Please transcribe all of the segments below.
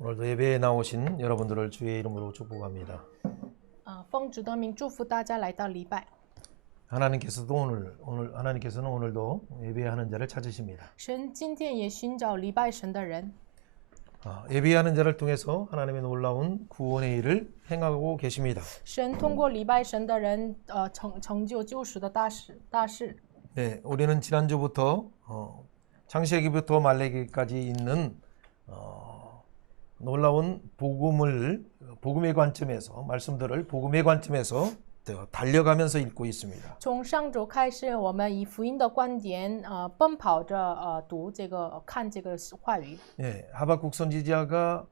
오늘도 예배에 나오신 여러분들을 주의 이름으로 축복합니다. 奉主的名祝福大家来到礼拜。 하나님께서는 오늘도 예배하는 자를 찾으십니다. 神今天也寻找礼拜神的人。 예배하는 자를 통해서 하나님의 놀라운 구원의 일을 행하고 계십니다. 神通过礼拜神的人，成就救赎的大事。 네, 우리는 지난주부터 창세기부터 말라기까지 있는 놀라운 복음의 관점에서 말씀들을 복음의 관점에서 달려가면서 읽고 있습니다. 从上周开始，我们以福音的观点，奔跑着看这个话语。 네, 하박국 선지자가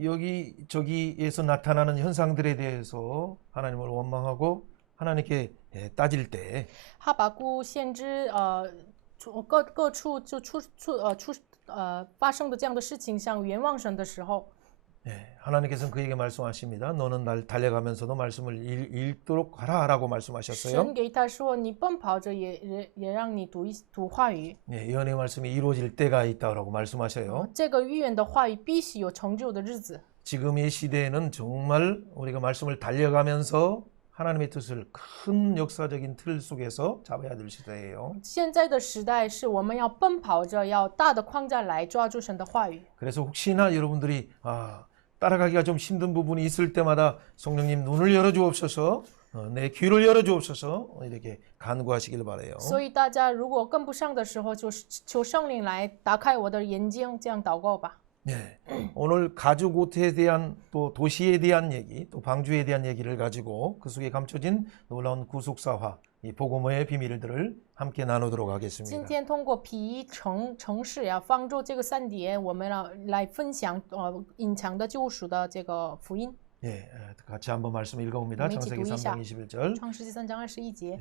여기저기에서 나타나는 현상들에 대해서 하나님을 원망하고 하나님께 따질 때 哈巴谷先知，各处就发生的这样的事情，像冤枉神的时候， 하나님께서는 그에게 말씀하십니다. 너는 날 달려가면서도 말씀을 읽도록 하라라고 말씀하셨어요. 神给他说：“你奔跑着也让你读话语。 예언의 말씀이 이루어질 때가 있다라고 말씀하셔요. 这个预言的话语必须有成就的日子。 지금의 시대에는 정말 우리가 말씀을 달려가면서 하나님의 뜻을 큰 역사적인 틀 속에서 잡아야 될 시대예요. 现在的时代是我们要奔跑着，要大的框架来抓住神的话语。 그래서 혹시나 여러분들이 따라가기가 좀 힘든 부분이 있을 때마다 성령님 눈을 열어주옵소서, 내 귀를 열어주옵소서 이렇게 간구하시길 바라요. 所以大家如果跟不上的时候，就求圣灵来打开我的眼睛，这样祷告吧。 네, 오늘 가죽 옷에 대한 또 도시에 대한 얘기, 또 방주에 대한 얘기를 가지고 그 속에 감춰진 놀라운 구속사화, 이 복음의 비밀들을 함께 나누도록 今 하겠습니다. 天通过皮衣城市呀、方舟这个3点，我们来分享隐藏的救赎的这个福音。 예, 같이 한번 말씀 읽어봅니다. 창세기 3장 21절. 创世纪3章21节，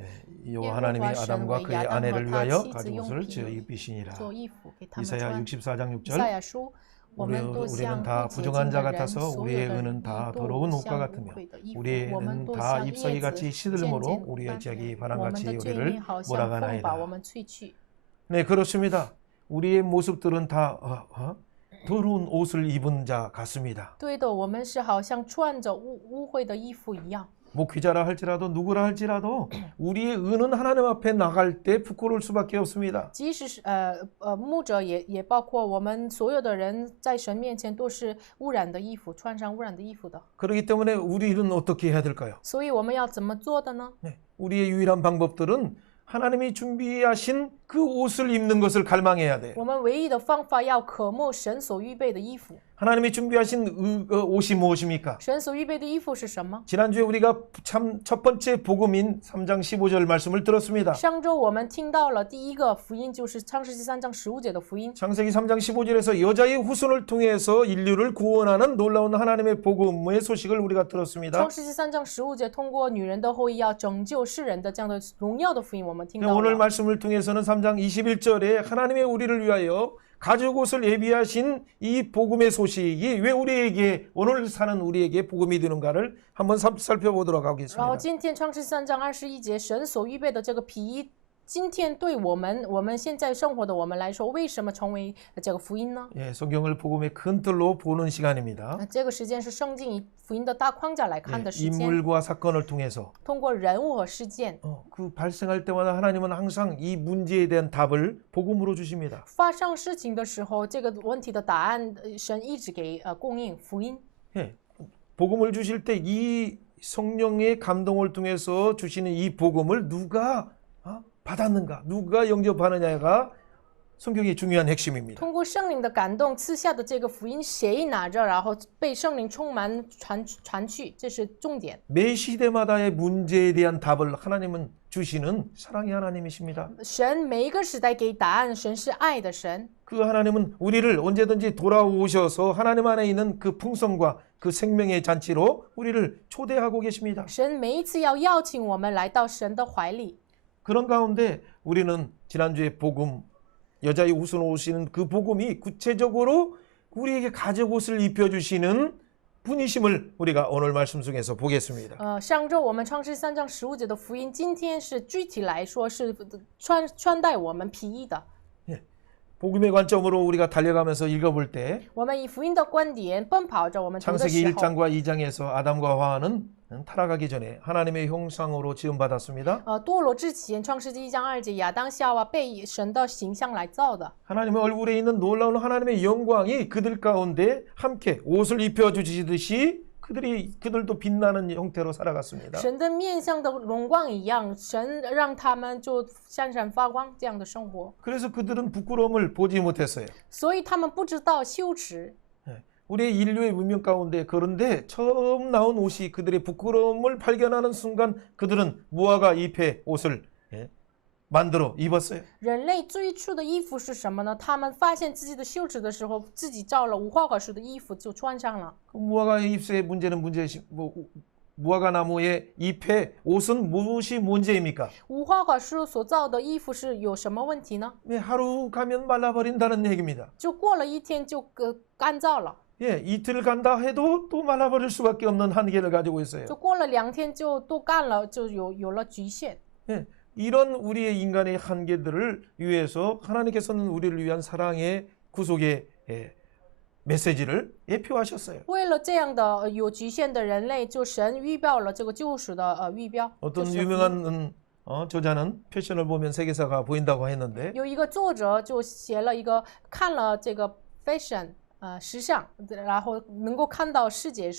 여호와 하나님이 아담과 그의 아내를 위하여 가죽 옷을 지어 입히시니라. 做衣服给他们 이사야 穿。 64장 以赛 6절. 亚书，我们都 우리는 像 다 不洁净 부정한 자 的人， 같아서 所有 우리의 的 은은 다 义都 더러운 옷과 像 같으며 污秽的衣服， 우리의 我们 은은 都 다 像 잎사귀 叶 같이 子 시들므로 渐渐 우리의 干 지약이 我们 바람같이 的罪 우리를 孽好像风把 몰아가나이다. 我们吹去。 네, 그렇습니다. 우리의 모습들은 다 더러운 옷을 입은 자 같습니다. 对的，我们是好像穿着污秽的衣服一样。 목회자라 할지라도 누구라 할지라도 우리의 은은 하나님 앞에 나갈 때 부끄러울 수밖에 없습니다. 即使是牧者也包括我们所有的人，在神面前都是污染的衣服，穿上污染的衣服的。 그렇기 때문에 우리는 어떻게 해야 될까요? 所以我们要怎么做的呢？ 네, 우리의 유일한 방법들은 하나님이 준비하신 그 옷을 입는 것을 갈망해야 돼요. 我们唯一的方法要渴慕神所预备的衣服。 하나님이 준비하신 옷이 무엇입니까? 神所预备的衣服是什么？ 지난주에 우리가 참 첫 번째 복음인 3장 15절 말씀을 들었습니다. 上周我们听到了第一个福音，就是创世纪3章15节的福音。 창세기 3장 15절에서 여자의 후손을 통해서 인류를 구원하는 놀라운 하나님의 복음의 소식을 우리가 들었습니다. 创世纪3章15节，通过女人的后裔要拯救世人的这样的荣耀的福音，我们听到 오늘 了。 말씀을 통해서는 3장 21절에 하나님의 우리를 위하여 가죽 옷을 예비하신 이 복음의 소식이 왜 우리에게 오늘 사는 우리에게 복음이 되는가를 한번 살펴보도록 然后 하겠습니다. 今天创世纪3章21节，神所预备的这个皮衣，今天对我们现在生活的我们来说，为什么成为这个福音呢？ 예, 성경을 복음의 큰 틀로 보는 시간입니다. 这个时间是圣经以福音的大框架来看的时间， 인물과 사건을 통해서 通过人物和事件 그 발생할 때마다 하나님은 항상 이 문제에 대한 답을 복음으로 주십니다. 发生事情的时候，这个问题的答案，神一直给供应福音。 예, 복음을 주실 때 이 성령의 감동을 통해서 주시는 이 복음을 누가 받았는가, 누가 영접하느냐가 성경의 중요한 핵심입니다. 通过圣灵的感动赐下的这个福音，谁拿着，然后被圣灵充满传去，这是重点。 매 시대마다의 문제에 대한 답을 하나님은 주시는 사랑의 하나님이십니다. 神每一个时代给答案，神是爱的神。 그 하나님은 우리를 언제든지 돌아오셔서 하나님 안에 있는 그 풍성과 그 생명의 잔치로 우리를 초대하고 계십니다. 神每一次要邀请我们来到神的怀里。 그런 가운데 우리는 지난주에 복음, 여자의 후손 오시는 그 복음이 구체적으로 우리에게 가죽 옷을 입혀주시는 분이심을 우리가 오늘 말씀 중에서 보겠습니다. 上周我们创世3章15节的福音，今天是具体来说是穿戴我们皮衣的。 복음의 관점으로 우리가 달려가면서 읽어볼 때 我们以福音的观点奔跑着，我们读的 창세기 时候， 1장과 2장에서 아담과 하와는 타락하기 전에 하나님의 형상으로 지음받았습니다. 堕落之前，创世纪1章2节，亚当夏娃被神的形象来造的。 하나님의 얼굴에 있는 놀라운 하나님의 영광이 그들 가운데 함께 옷을 입혀주시듯이 그들도 빛나는 형태로 살아갔습니다. 神的面向的荣光一样，神让他们就闪闪发光这样的生活， 그래서 그들은 부끄러움을 보지 못했어요. 所以他们不知道羞耻。 우리의 인류의 문명 가운데 그런데 처음 나온 옷이 그들의 부끄러움을 발견하는 순간 그들은 무화과 잎의 옷을 만들어 입었어요. 人类最初的衣服是什么呢？他们发现自己的羞耻的时候，自己照了无花果树的衣服就穿上了。 그 무화과 잎의 문제는 무화과 나무의 잎의 옷은 무엇이 문제입니까? 无花果树所造的衣服是有什么问题呢？ 하루 가면 말라버린다는 얘기입니다. 就过了一天就干燥了， 예, 이틀 간다 해도 또 말라버릴 수밖에 없는 한계를 가지고 있어요. 就过了2天就都干了，就有了局限。 예, 이런 우리의 인간의 한계들을 위해서 하나님께서는 우리를 위한 사랑의 구속의 메시지를 예표하셨어요. 为了这样的有局限的人类，就神预表了这个救赎的预标。 어떤 유명한 저자는 패션을 보면 세계사가 보인다고 했는데 有一个作者就写了一个看了这个 fashion 时尚，然后能够看到世界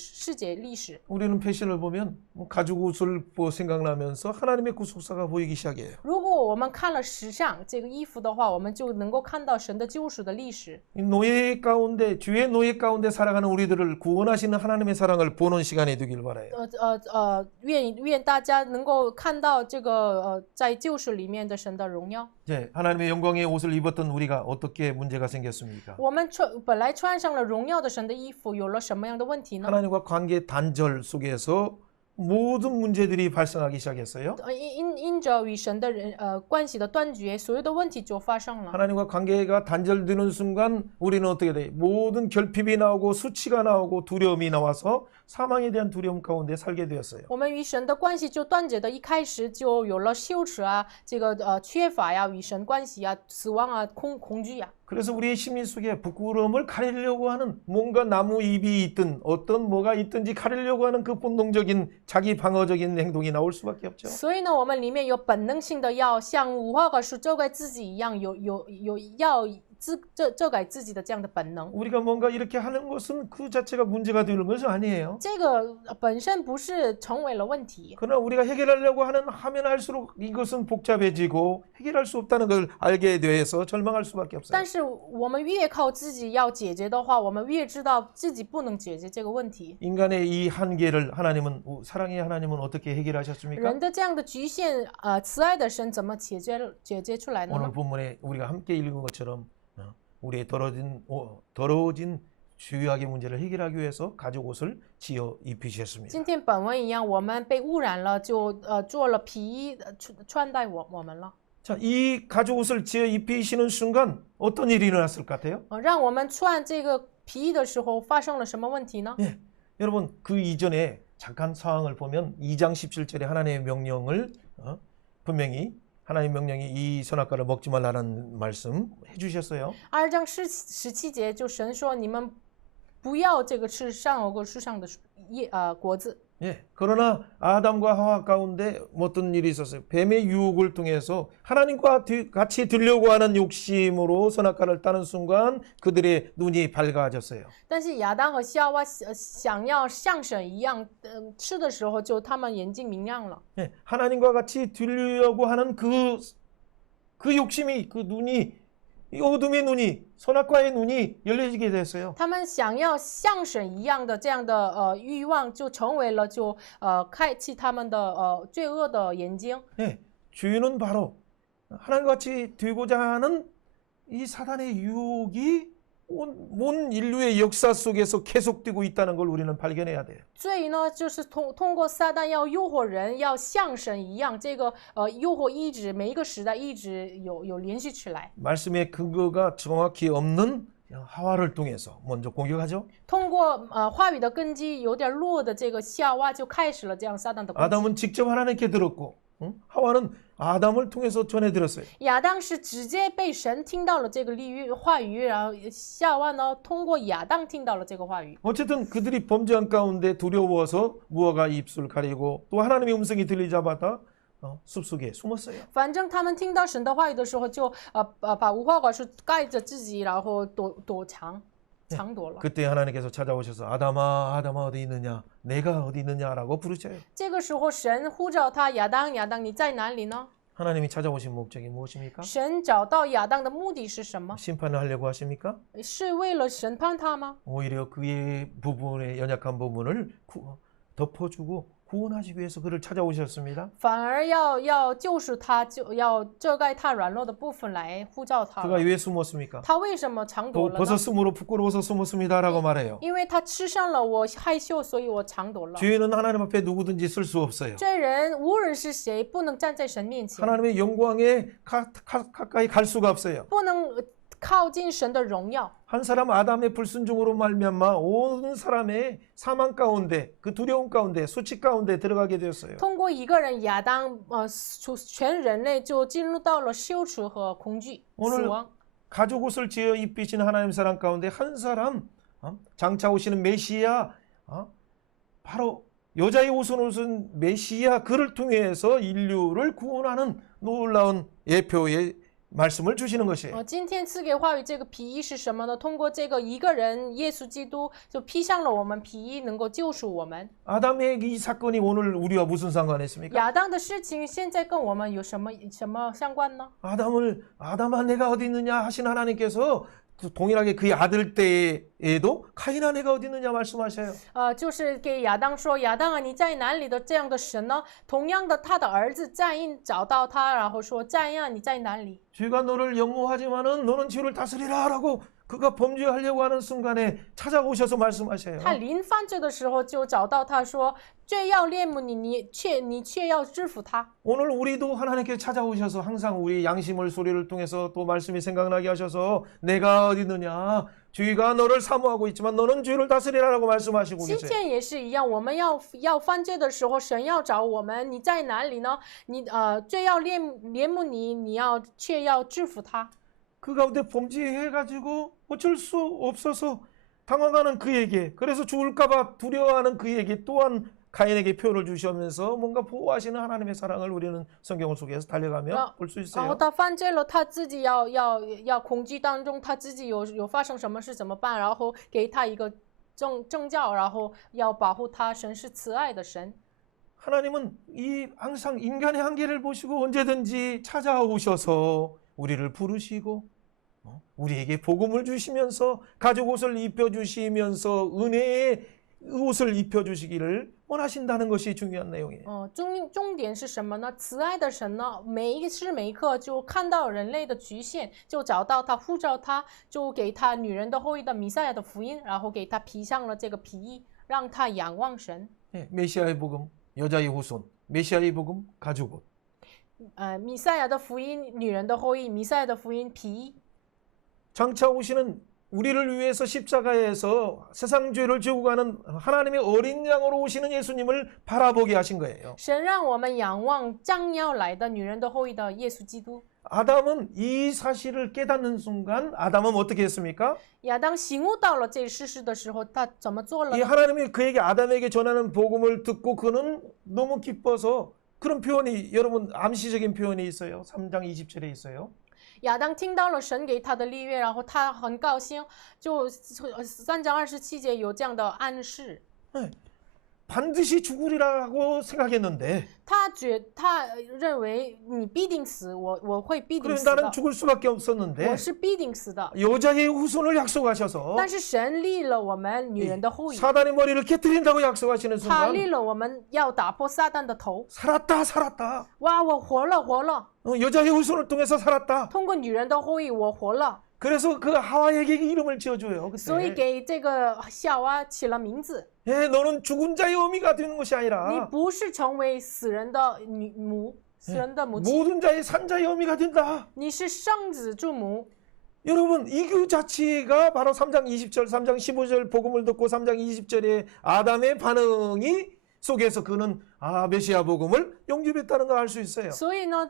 历史。 우리는 패션을 보면 가죽 옷을 생각나면서 하나님의 구속사가 보이기 시작해요. 如果我们看了时尚这个衣服的话，我们就能够看到神的救赎的历史。 이 노예 가운데 주의 노예 가운데 살아가는 우리들을 구원하시는 하나님의 사랑을 보는 시간이 되길 바라요. 愿大家能够看到这个在救赎里面的神的荣耀。 이제 하나님의 영광의 옷을 입었던 우리가 어떻게 문제가 생겼습니까? 我们本来穿上了荣耀的神的衣服，有了什么样的问题呢？ 하나님과 관계 단절 속에서 모든 문제들이 발생하기 시작했어요. 因着与神的关系的断绝，所有的问题就发生了。 하나님과 관계가 단절되는 순간 우리는 어떻게 돼? 모든 결핍이 나오고 수치가 나오고 두려움이 나와서 사망에 대한 두려움 가운데 살게 되었어요. 我们与神的关系就断绝的，一开始就有了羞耻啊，这个缺乏呀，与神关系啊，死亡啊，恐惧呀。 그래서 우리의 심리 속에 부끄러움을 가리려고 하는 뭔가 나무 잎이 있든 어떤 뭐가 있든지 가리려고 하는 그 본능적인 자기 방어적인 행동이 나올 수밖에 없죠. 所以呢，我们里面有本能性的要像无花果树遮盖自己一样，有要遮盖自己的这样的本能。 우리가 뭔가 이렇게 하는 것은 그 자체가 문제가 되는 것은 아니에요. 这个本身不是成为了问题， 그러나 우리가 해결하려고 하면 할수록 이것은 복잡해지고 해결할 수 없다는 걸 알게 돼서 절망할 수밖에 없어요. 但是我们越靠自己要解决的话，我们越知道自己不能解决这个问题。 인간의 이 한계를 하나님은 사랑의 하나님은 어떻게 해결하셨습니까? 人的这样的局限，慈爱的神怎么解决出来的 오늘 呢？ 본문에 우리가 함께 읽은 것처럼 우리의 더러워진 주요하게 문제를 해결하기 위해서 가죽 옷을 지어 입히셨습니다. 今天本文一样，我们被污染了，就做了皮衣穿戴我们了。 자, 이 가죽 옷을 지어 입히시는 순간 어떤 일이 일어났을 것 같아요? 让我们穿这个皮衣的时候发生了什么问题呢？ 예, 여러분 그 이전에 잠깐 상황을 보면 2장 17절에 하나님의 명령을 분명히 하나님 명령이 이 선악과를 먹지 말라는 말씀 해주셨어요. 2章17节就神说你们不要这个吃善恶树上的果子。 예, 그러나 아담과 하와 가운데 어떤 일이 있었어요. 뱀의 유혹을 통해서 하나님과 같이 되려고 하는 욕심으로 선악과를 따는 순간 그들의 눈이 밝아졌어요. 但是亚当和夏娃想要像神一样吃的时候，就他们眼睛明亮了。 예, 하나님과 같이 되려고 하는 그 욕심이 그 눈이 이 어둠의 눈이 선악과의 눈이 열려지게 됐어요. 他们想要像神一样的这样的欲望，就成为了开启他们的罪恶的眼睛。 예, 주인은 바로 하나님과 같이 되고자 하는 이 사단의 유혹이 온 인류의 역사 속에서 계속되고 있다는 걸 우리는 발견해야 돼요. 罪呢，就是通过撒旦要诱惑人，要像神一样，这个诱惑一直每一个时代一直有连续起来。 말씀의 근거가 정확히 없는 하와를 통해서 먼저 공격하죠. 通过话语的根基有点弱的这个夏娃就开始了这样撒旦的攻击。 아담은 직접 하나님께 들었고 하와는 아담을 통해서 전해 들었어요. 亚当是直接被神听到了这个话语，然后夏娃呢通过亚当听到了这个话语。 어쨌든 그들이 범죄한 가운데 두려워서 무화과 잎을 가리고 또 하나님의 음성이 들리자마자 숲속에 숨었어요. 反正他们听到神的话语的时候，就把无花果树盖着自己，然后藏躲了。 그때 하나님께서 찾아오셔서 아담아 아담아 어디 있느냐 내가 어디 있느냐라고 부르셔요. 这个时候神呼召他亚当，亚当你在哪里呢？ 하나님이 찾아오신 목적이 무엇입니까? 神找到亚当的目的是什么？ 심판을 하려고 하십니까? 是为了审判他吗？ 오히려 그의 부분의 연약한 부분을 덮어주고 구원하기 위해서 그를 찾아오셨습니다. 反而要救赎他，就要遮盖他软弱的部分来呼召他 그가 。 왜 숨었습니까? 他为什么藏躲 또 了呢？ 벗었으므로 부끄러워서 숨었습니다라고 말해요. 因为他吃上了我害羞，所以我藏躲了。 죄는 하나님 앞에 누구든지 쓸 수 없어요. 罪人无论是谁，不能站在神面前， 하나님의 영광에 가까이 갈 수가 없어요. 不能靠近神的荣耀。 한 사람 아담의 불순종으로 말미암아 온 사람의 사망 가운데 그 두려움 가운데 수치 가운데 들어가게 되었어요. 通过一个人亚当，全人类就进入到了羞耻和恐惧、死 오늘 亡。 가죽 옷을 지어 입히신 하나님 사람 가운데 한 사람 장차 오시는 메시아 바로 여자의 옷을 옷은 메시아 그를 통해서 인류를 구원하는 놀라운 예표의 말씀을 주시는 것이에요. 今天赐给话语这个皮衣是什么呢？通过这个一个人耶稣基督，就披上了我们皮衣，能够救赎我们。 아담의 이 사건이 오늘 우리와 무슨 상관이 있습니까? 亚当的事情现在跟我们有什么相关呢？ 아담아 내가 어디 있느냐 하신 하나님께서 동일하게 그의 아들 때에도 가인아 내가 어디 있느냐 말씀하셔요. 就是给亚当说：“亚当啊，你在哪里的？”这样的神呢，同样的，他的儿子在印找到他，然后说：“在印，你在哪里？” 죄가 너를 연모하지만은 너는 죄를 다스리라라고 그가 범죄하려고 하는 순간에 찾아오셔서 말씀하셔요. 他临犯罪的时候就找到他说：“罪要恋慕你，你却要制服他。” 오늘 우리도 하나님께 찾아오셔서 항상 우리 양심을 소리를 통해서 또 말씀이 생각나게 하셔서 내가 어디 있느냐 죄가 너를 사모하고 있지만 너는 죄를 다스리라라고 말씀하시고 今 계세요. 天也是一样，我们要犯罪的时候，神要找我们，你在哪里呢？你罪要恋慕你，却要制服他。 그 가운데 범죄해가지고 어쩔 수 없어서 당황하는 그에게 그래서 죽을까봐 두려워하는 그에게 또한 가인에게 표현을 주시면서 뭔가 보호하시는 하나님의 사랑을 우리는 성경 속에서 달려가며 볼 수 然后 있어요. 他犯罪了，他自己要恐惧当中，他自己有发生什么事怎么办？然后给他一个正教，然后要保护他。神是慈爱的神。 하나님은 항상 인간의 한계를 보시고 언제든지 찾아오셔서 우리를 부르시고 우리에게 복음을 주시면서 가죽 옷을 입혀주시면서 은혜의 옷을 입혀주시기를 원하신다는 것이 중요한 내용이에요. 重点是什么呢？慈爱的神呢，每一时每一刻就看到人类的局限，就找到他，呼召他，就给他女人的后裔的弥赛亚的福音，然后给他披上了这个皮衣，让他仰望神。 메시아의 복음, 여자의 후손, 메시아의 복음, 가죽 옷. 弥赛亚的福音，女人的后裔，弥赛亚的福音，皮衣。 장차 오시는 우리를 위해서 십자가에서 세상 죄를 지고 가는 하나님의 어린 양으로 오시는 예수님을 바라보게 하신 거예요. 神让我们仰望将要来的女人的后裔的耶稣基督。 아담은 이 사실을 깨닫는 순간 아담은 어떻게 했습니까? 亚当醒悟到了这事实的时候，他怎么做了 이 呢？ 하나님이 그에게 아담에게 전하는 복음을 듣고 그는 너무 기뻐서 그런 표현이 여러분 암시적인 표현이 있어요. 3장 20절에 있어요. 亚当听到了神给他的立约，然后他很高兴，就3章27节有这样的暗示。 반드시 죽으리라고 생각했는데 他认为你必定死，我会必定 그래 死 나는 的， 죽을 수밖에 없었는데 我是必定死的。 여자의 후손을 약속하셔서 但是神立了我们女人的后裔， 사단의 머리를 깨뜨린다고 약속하시는 他 순간 立了我们要打破撒旦的头。 살았다 哇，我活了！ 여자의 후손을 통해서 살았다. 通过女人的后裔，我活了。 그래서 그 하와에게 이름을 지어줘요. 所以 그때 给这个夏娃起了名字。 너는 죽은 자의 어미가 되는 것이 你 아니라 不是成为死人的死人的母亲， 모든 자의 산자의 어미가 된다. 你是圣子助母。 여러분 이그 자체가 바로 3장 20절 3장 15절 복음을 듣고 3장 20절에 아담의 반응이 속에서 그는 메시아 복음을 영접했다는 걸 알 수 있어요. 所以呢，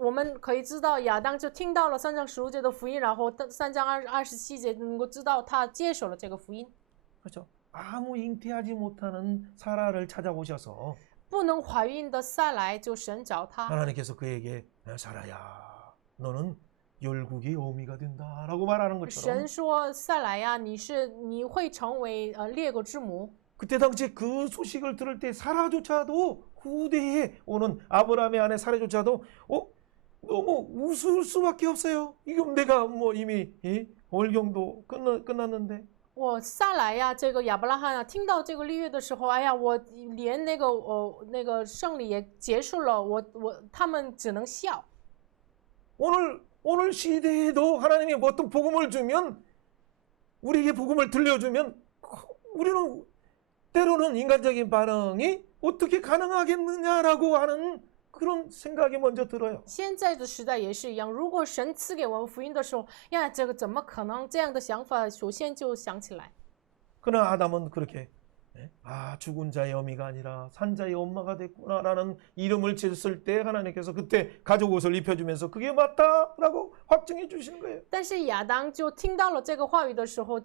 我们可以知道亚当就听到了3章15节的福音，然后3章27节能够知道他接受了这个福音。 그렇죠. 아무 잉태하지 못하는 사라를 찾아오셔서 不能怀孕的撒来就神找他， 하나님께서 그에게 사라야, 너는 열국의 어미가 된다라고 말하는 것처럼 神说撒来呀，你会成为列国之母。 그때 당시에 그 소식을 들을 때 사라조차도 후대에 오는 아브라함의 아내 사라조차도 너무 웃을 수밖에 없어요. 이건 내가 뭐 이미 월경도 끝났는데 我撒来呀，这个亚伯拉罕啊，听到这个立约的时候，哎呀，我连那个圣礼也结束了，他们只能笑。 오늘 시대에도 하나님이 어떤 복음을 주면 우리에게 복음을 들려주면 우리는 때로는 인간적인 반응이 어떻게 가능하겠느냐라고 하는 그런 생각이 먼저 들어요. 现在的时代也是一样，如果神赐给我们福音的时候，呀，这个怎么可能？这样的想法首先就想起来。 그러나 아담은 그렇게 죽은 자의 어미가 아니라 산 자의 엄마가 됐구나라는 이름을 지었을 때 하나님께서 그때 가죽 옷을 입혀주면서 그게 맞다라고 확증해 주시는 거예요. 但是亚当就听到了这个话语的时候，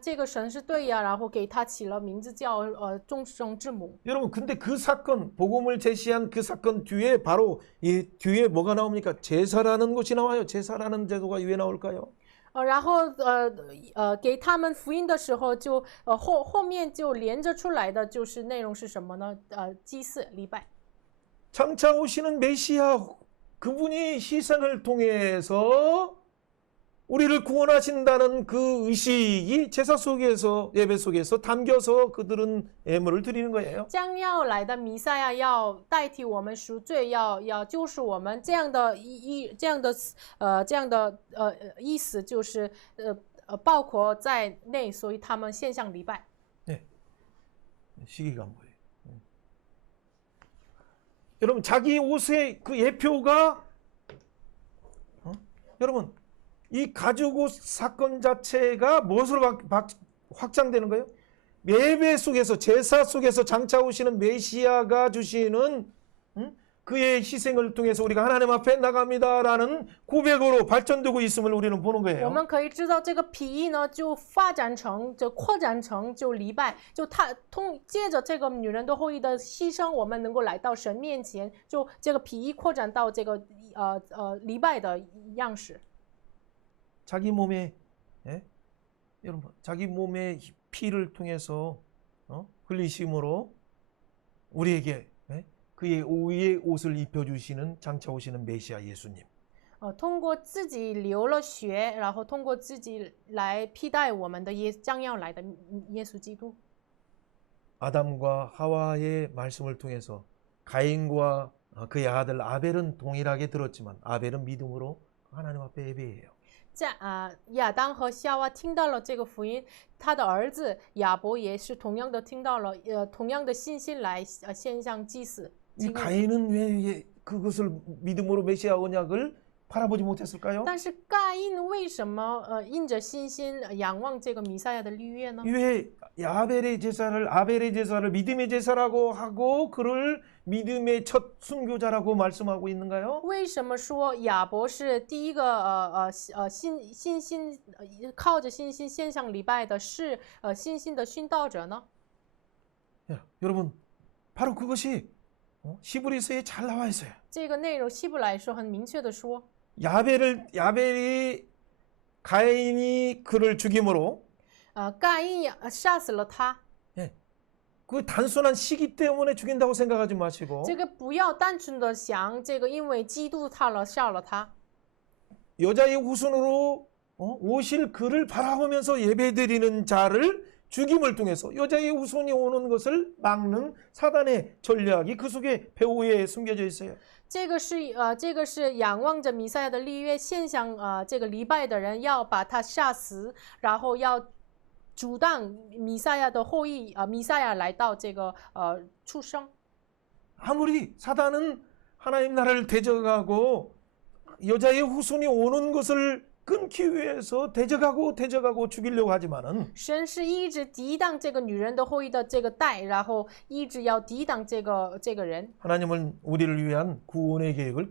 这个神是对呀，然后给他起了名字叫众生之母。 여러분 근데 그 사건 복음을 제시한 그 사건 뒤에 바로 이 뒤에 뭐가 나옵니까? 제사라는 것이 나와요. 제사라는 제도가 왜 나올까요? 然后给他们福音的时候就，后面就连着出来的就是内容是什么呢？祭祀礼拜。 장차 오시는 메시아 그분이 희생을 통해서 우리를 구원하신다는 그 의식이 제사 속에서 예배 속에서 담겨서 그들은 예물을 드리는 거예요. 将要来的弥赛亚要代替我们赎罪，要救赎我们，这样的意思就是包括在内，所以他们献上礼拜。 네. 시기가 뭐예요? 여러분 자기 옷의 그 예표가 여러분 이 가죽 옷 사건 자체가 무엇으로 확장되는 거예요? 예배 속에서 제사 속에서 장차 오시는 메시아가 주시는 그의 희생을 통해서 우리가 하나님 앞에 나갑니다라는 고백으로 발전되고 있음을 우리는 보는 我 거예요. 们可以知道这个皮衣呢，就扩展成就礼拜，就借着这个女人的后裔的牺牲，我们能够来到神面前，就这个皮衣扩展到这个礼拜的样式。 자기 몸에 여러분 자기 몸의 피를 통해서 흘리심으로 우리에게 그의 오의 옷을 입혀주시는 장차 오시는 메시아 예수님. 通过自己流了血，然后通过自己来替代我们的将要来的耶稣基督。 아담과 하와의 말씀을 통해서 가인과 그의 아들 아벨은 동일하게 들었지만 아벨은 믿음으로 하나님 앞에 예배해요. 亚当和夏娃听到了这个福音，他的儿子亚伯也是同样的听到了，同样的信心来献上祭祀。 이 가인은 왜 그것을 믿음으로 메시아 언약을 바라보지 못했을까요? 但是盖因为什么因着信心仰望这个弥赛亚的立约呢？ 왜 아벨의 제사를 믿음의 제사라고 하고 그를 믿음의 첫 순교자라고 말씀하고 있는가요? 为什么说亚伯是第一个靠着信心献上礼拜的是信心的殉道者呢？ 여러분 바로 그것이 히브리서에 잘 나와 있어요. 这个内容希伯来说很明确的说， 야벨이 가인이 그를 죽임으로 盖因杀死了他。 그 단순한 시기 때문에 죽인다고 생각하지 마시고 这个不要单纯的想这个因为基督杀了他。 여자의 후손으로 오실 그를 바라보면서 예배드리는 자를 죽임을 통해서 여자의 후손이 오는 것을 막는 사단의 전략이 그 속에 배후에 숨겨져 있어요. 这个是仰望着弥赛亚的立约献上这个礼拜的人要把他杀死，然后要阻挡弥赛亚的后裔弥赛亚来到这个出生。 아무리 사단은 하나님 나라를 대적하고 여자의 후손이 오는 것을 끊기 위해서 대적하고 죽이려고 하지만은 神是一直抵挡这个女人的后裔的这个带，然后一直要抵挡这个人。 하나님은 우리를 위한 구원의 계획을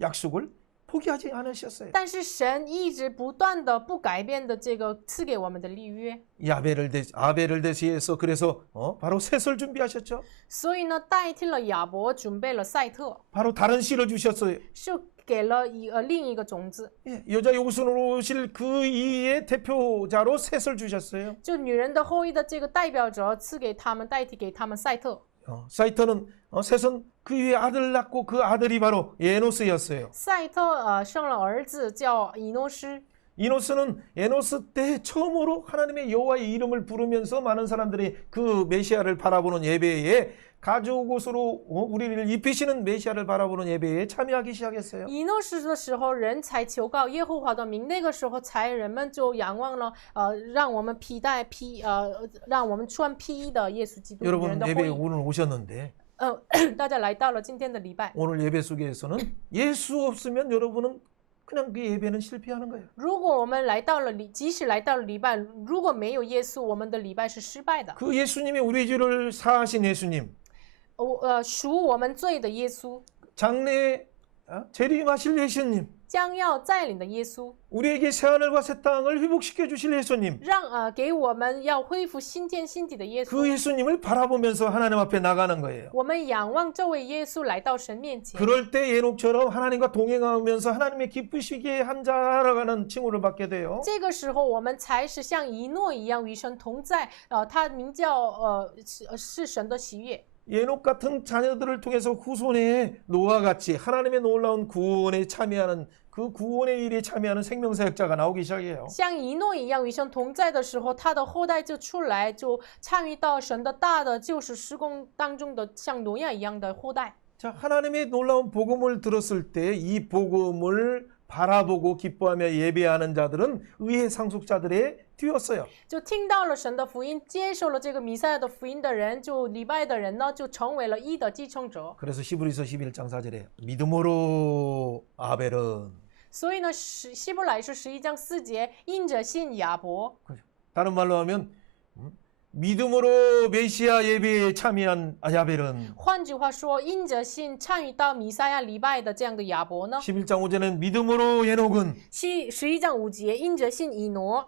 약속을 포기하지 않으셨어요. 但是神一直不断的不改变的这个赐给我们的立约， 이 아벨을 대신해서 그래서 바로 셋을 준비하셨죠. 所以呢，代替了亚伯准备了赛特， 바로 다른 씨를 주셨어요. 是给了另一个种子， 예, 여자의 후손으로 오실 그 이의 대표자로 셋을 주셨어요. 就女人的后裔的这个代表者赐给他们，代替给他们赛特。 사이터는 셋은 그 위에 아들을 낳고 그 아들이 바로 에노스였어요. 赛特生了儿子叫以诺斯， 이노스는 에노스 때 처음으로 하나님의 여호와의 이름을 부르면서 많은 사람들이 그 메시아를 바라보는 예배에 가족 옷으로 우리를 입히시는 메시아를 바라보는 예배에 참여하기 시작했어요. 以诺斯的时候，人才求告耶和华的名，那个时候才人们就仰望了让我们让我们穿披衣的耶稣基督。女人 여러분 的后 예배에 裔， 오늘 오셨는데 大家来到了今天的礼拜。 오늘 예배 속에서는 예수 없으면 여러분은 그냥 그 예배는 실패하는 거예요. 如果我们来到了即使来到了礼拜，如果没有耶稣，我们的礼拜是失败的。 그 예수님이 우리 죄를 사하신 예수님, 赎我们罪的耶稣， 장래에 재림하실 예수님, 将要再领的耶稣， 우리에게 새하늘과 새 땅을 회복시켜 주실 예수님, 给我们要恢复新天新地的耶稣。 그 예수님을 바라보면서 하나님 앞에 나가는 거예요. 我们仰望这位耶稣来到神面前。 그럴 때 예녹처럼 하나님과 동행하면서 하나님의 기쁘시게 한 자라는 칭호를 받게 돼요. 这个时候，我们才是像以诺一样与神同在。他名叫是神的喜悦。 예녹 같은 자녀들을 통해서 후손의 노아 같이 하나님의 놀라운 구원에 참여하는 그 구원의 일에 참여하는 생명사역자가 나오기 시작해요. 像以诺一样与神同在的时候，他的后代就出来，就参与到神的大的救赎施工当中的，像挪亚一样的后代。 자, 하나님의 놀라운 복음을 들었을 때 이 복음을 바라보고 기뻐하며 예배하는 자들은 의의 상속자들에 뛰었어요. 就听到了神的福音，接受了这个弥赛亚的福音的人，就礼拜的人呢，就成为了义的继承者。 그래서 히브리서 11장 4절에 믿음으로 아벨은 所以呢，希伯来书11章4节，因着信亚伯。 다른 말로 하면 믿음으로 메시아 예배에 참여한 아벨은 换句话说，因着信参与到弥赛亚礼拜的这样的亚伯呢， 11장 5절에는 믿음으로 예녹은 11章5节，因着信以挪，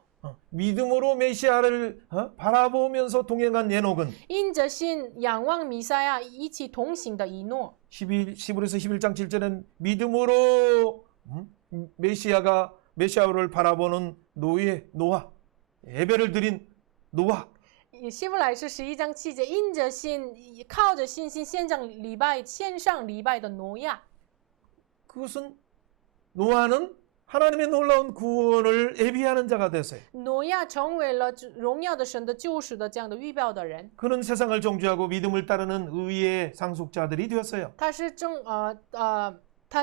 믿음으로 메시아를 바라보면서 동행한 예녹은 因着信仰望弥赛亚一起同行的以诺。 히브리서 11장 7절은 믿음으로 메시아를 바라보는 노아 예배를 드린 노아 希伯来是11章7节，因着信，靠着信心献上礼拜的挪亚。 그것은 노아는 하나님의 놀라운 구원을 예비하는 자가 됐어요. 挪亚成为了荣耀的神的救赎的这样的预表的人。 그는 세상을 정죄하고 믿음을 따르는 의의 상속자들이 되었어요. 他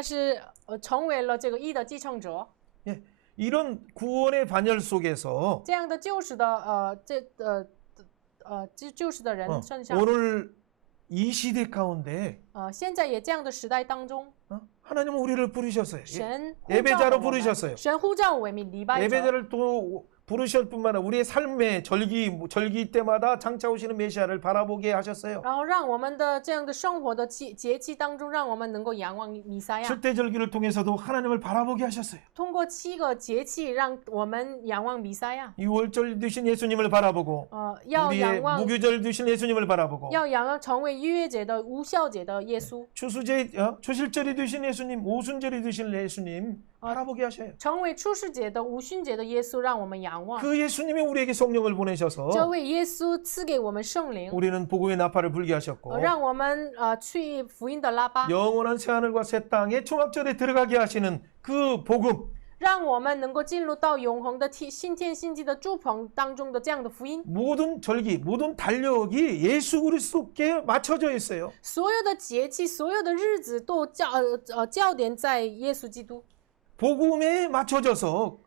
是成为了这个义的继承者。 예, 이런 구원의 반열 속에서 这样的救赎的救赎的人身上， 오늘 이 시대 가운데 现在也这样的时代当中， 하나님은 우리를 부르셨어요. 神 예배자로 呼召我们 부르셨어요. 神呼召我们礼拜者。 예배자를 또 부르실 뿐만 아니라 우리의 삶의 절기 때마다 장차 오시는 메시아를 바라보게 하셨어요. 然后让我们的这样的生活的节气当中，让我们能够仰望弥赛亚。 7대 절기를 통해서도 하나님을 바라보게 하셨어요. 通过7个节气，让我们仰望弥赛亚。 유월절 되신 예수님을 바라보고 要 우리의 仰望， 무교절 되신 예수님을 바라보고 要仰望成为逾越节的无效节的耶稣， 초실절이 되신 예수님, 오순절이 되신 예수님 바라보게 하셔요. 成为初世节的无旬节的耶稣，让我们仰望。 그 예수님이 우리에게 성령을 보내셔서 这位耶稣赐给我们圣灵， 우리는 복음의 나팔을 불게 하셨고 让我们去福音的拉巴， 영원한 새하늘과 새 땅의 총합절에 들어가게 하시는 그 복음, 让我们能够进入到永恒的新天新地的住棚当中的这样的福音。 모든 절기, 모든 달력이 예수 그리스도께 맞춰져 있어요. 所有的节气，所有的日子都焦点在耶稣基督， 복음에 맞춰져서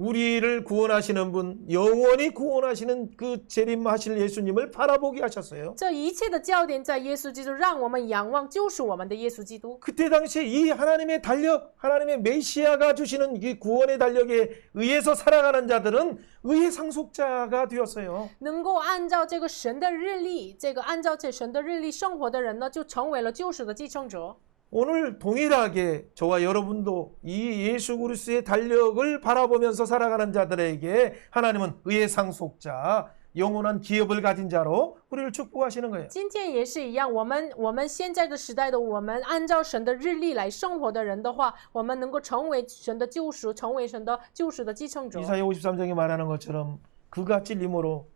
우리를 구원하시는 분, 영원히 구원하시는 그 재림하실 예수님을 바라보게 하셨어요. 这一切的焦点在耶稣基督，让我们仰望救赎我们的耶稣基督。 그때 당시에 이 하나님의 달력, 하나님의 메시아가 주시는 이 구원의 달력에 의해서 살아가는 자들은 의의 상속자가 되었어요. 能够按照这个神的日历，按照这神的日历生活的人呢，就成为了救赎的继承者。 오늘 동일하게 저와 여러분도 이 예수 그리스도의 달력을 바라보면서 살아가는 자들에게 하나님은 의의 상속자, 영원한 기업을 가진 자로 우리를 축복하시는 거예요. 今天也是一样，我们现在的时代的我们，按照神的日历来生活的人的话，我们能够成为神的救赎，成为神的救赎的继承者。 이사야 53장에 말하는 것처럼 그가 찔림으로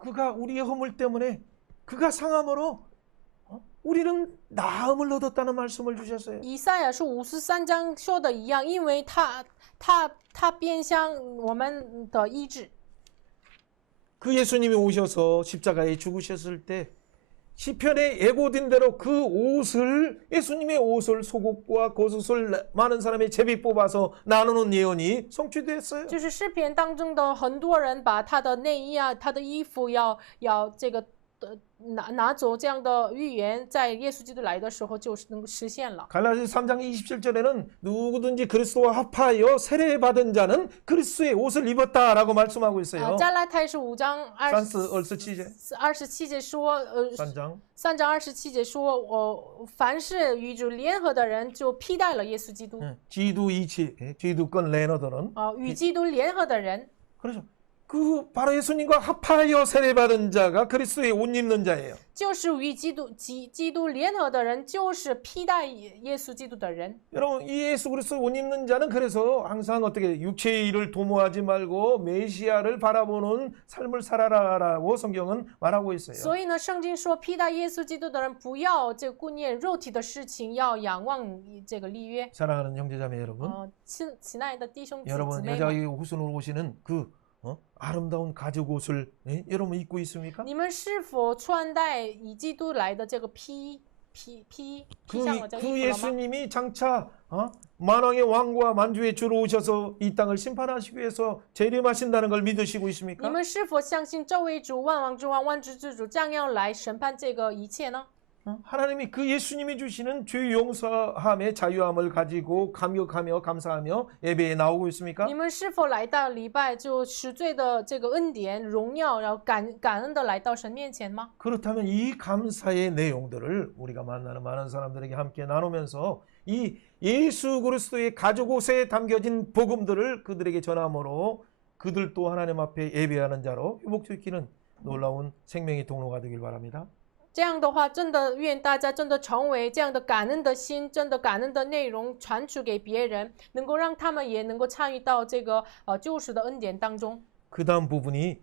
그가 우리의 허물 때문에 그가 상함으로 우리는 나음을 얻었다는 말씀을 주셨어요. 以赛亚书53章说的一样，因为他变相我们的医治。 그 예수님이 오셔서 십자가에 죽으셨을 때 시편에 예고된 대로 그 옷을 예수님의 옷을 속옷과 겉옷을 많은 사람이 제비 뽑아서 나누는 예언이 성취됐어요. 就是诗篇当中的很多人把他的内衣啊，他的衣服要这个拿走这样的预言，在耶稣基督来的时候就是能够实现了。 갈라디아서 3장 27절에는 누구든지 그리스도와 합하여 세례받은 자는 그리스도의 옷을 입었다라고 말씀하고 있어요. 加拉太书5章27节说，3章27节说，凡是与主联合的人，就披戴了耶稣基督。 기독권 레너들은 与基督联合的人， 그렇죠. 그 바로 예수님과 합하여 세례받은 자가 그리스도의 옷 입는 자예요. 就是与基督联合的人，就是披戴耶稣基督的人。 여러분 이 예수 그리스도 옷 입는 자는 그래서 항상 어떻게 육체의 일을 도모하지 말고 메시아를 바라보는 삶을 살아라라고 성경은 말하고 있어요. 所以呢，圣经说，披戴耶稣基督的人不要顾念肉体的事情，要仰望这个立约。 사랑하는 형제자매 여러분, 亲爱的弟兄姊 여러분 妹们， 여자의 후손으로 오시는 그 아름다운 가죽 옷을 여러분 입고 있습니까? 你们是否穿戴以基督来的这个披上了这个 그 衣服了吗？ 예수님이 장차 만왕의 왕과 만주의 주로 오셔서 이 땅을 심판하시기 위해서 재림하신다는 걸 믿으시고 你 있습니까? 们是否相信这位主万王之王、万主之主将要来审判这个一切呢？ 하나님이 그 예수님이 주시는 죄 용서함의 자유함을 가지고 감격하며 감사하며 예배에 나오고 있습니까? 你们是否来到礼拜就赎罪的这个恩典、荣耀，然后感恩的来到神面前吗？ 그렇다면 이 감사의 내용들을 우리가 만나는 많은 사람들에게 함께 나누면서 이 예수 그리스도의 가죽 옷에 담겨진 복음들을 그들에게 전함으로 그들도 하나님 앞에 예배하는 자로 회복시키는 놀라운 생명의 통로가 되길 바랍니다. 这样的话，真的愿大家真的成为这样的感恩的心，真的感恩的内容传出给别人，能够让他们也能够参与到这个救赎的恩典当中。 그 다음 부분이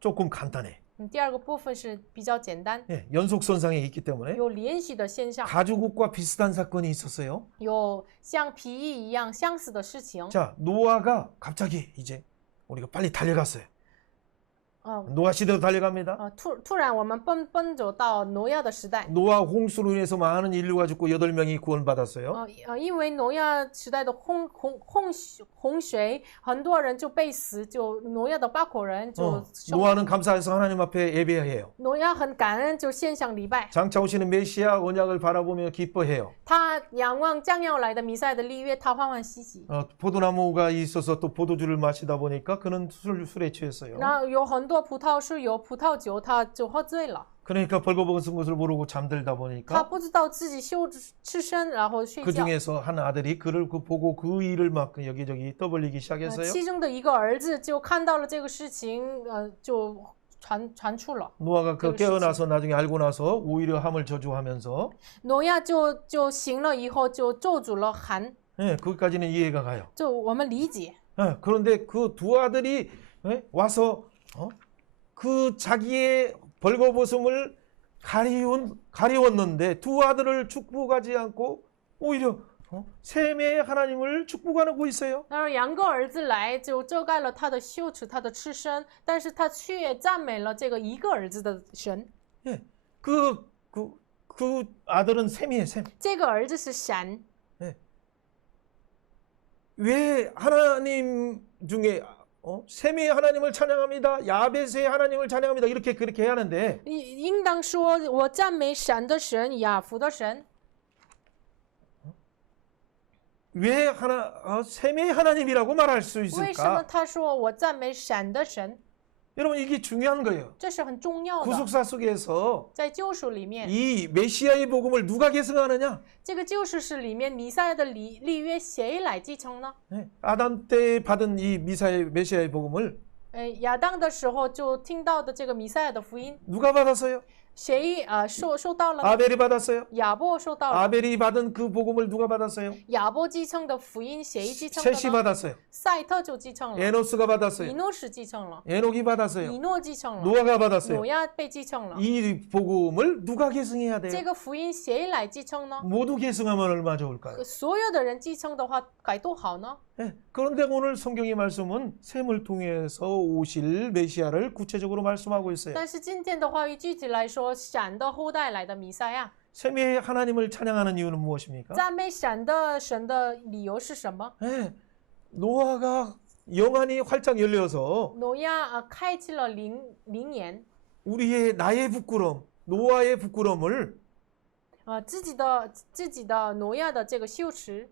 조금 간단해. 第二个部分是比较简单， 연속선상에 있기 때문에 有连续的现象， 가죽옷과 비슷한 사건이 있었어요. 有像皮衣一样相似的事情。 자, 노아가 갑자기 이제 우리가 빨리 달려갔어요. 노아 시대로 달려갑니다. 突然我们奔走到挪亚的时代。 노아 홍수로 인해서 많은 인류가 죽고 8명이 구원받았어요. 因为挪亚时代的洪水，很多人就被死，就挪亚的8口人就。 노아는 감사해서 하나님 앞에 예배해요. 挪亚很感恩，就献上礼拜。 장차 오시는 메시아 언약을 바라보며 기뻐해요. 他仰望将要来的弥赛的立约，他欢欢喜喜。 포도나무가 있어서 또 포도주를 마시다 보니까 그는 술에 취했어요. 然后有很多葡萄树，有葡萄酒，他就喝醉了。 그러니까 벌거벗은 것을 모르고 잠들다 他 보니까 不知道自己吃身，然后睡 그 觉。 중에서 한 아들이 그를 보고 그 일을 막 여기저기 떠벌리기 시작했어요. 其中的一个儿子就看到了这个事情，就传出了。 노아가 그 깨어나서 나중에 알고 나서 오히려 함을 저주하면서 挪亚就醒了以后就咒诅了韩， 거기까지는 이해가 가요. 就我们理解。 그런데 그 두 아들이 와서 그 자기의 벌거벗음을 가리웠는데 두 아들을 축복하지 않고 오히려 셈의 하나님을 축복하고 있어요. 然后2个儿子来就遮盖了他的羞耻，他的赤身，但是他却赞美了这个1个儿子的神。 그 아들은 셈이에요, 셈. 这个儿子是闪， 왜 하나님 중에 셈의 하나님을 찬양합니다. 야벳의 하나님을 찬양합니다. 그렇게 해야 하는데 应当说我赞美闪的神，雅福的神。 왜 셈의 하나님이라고 말할 수 为什么 있을까? 他说我赞美闪的神？ 여러분 이게 중요한 거예요. 这是很重要的。 구속사 속에서 在救赎里面， 이 메시아의 복음을 누가 계승하느냐? 这个救赎史里面，弥赛亚的立约谁来继承呢？ 네, 아담 때 받은 이 메시아의 복음을 亚当的时候就听到的这个弥赛亚的福音， 누가 받았어요? 谁受到了呢？ 아벨이 받았어요. 亚伯受到了。 아벨이 받은 그 복음을 누가 받았어요? 亚伯继承的福音谁继承 셋이 的呢？ 받았어요. 赛特就继承了， 에노스가 以 받았어요. 诺是继承了， 에녹이 以 받았어요. 诺继承了， 노아가 받았어요. 挪亚被继承了。 이 복음을 누가 계승해야 这 돼요? 个福音谁来继承呢？ 모두 계승하면 얼마나 좋을까요? 所有的人继承的话，该多好呢？ 네, 그런데 오늘 성경의 말씀은 셈을 통해서 오실 메시아를 구체적으로 말씀하고 있어요. 但是今天的话语具体来说，闪的后代来的弥赛亚， 셈의 하나님을 찬양하는 이유는 무엇입니까? 赞美闪的神的理由是什么？ 네, 노아가 영안이 활짝 열려서 挪亚开启了灵眼， 나의 부끄럼, 노아의 부끄럼을 自己的挪亚的这个羞耻，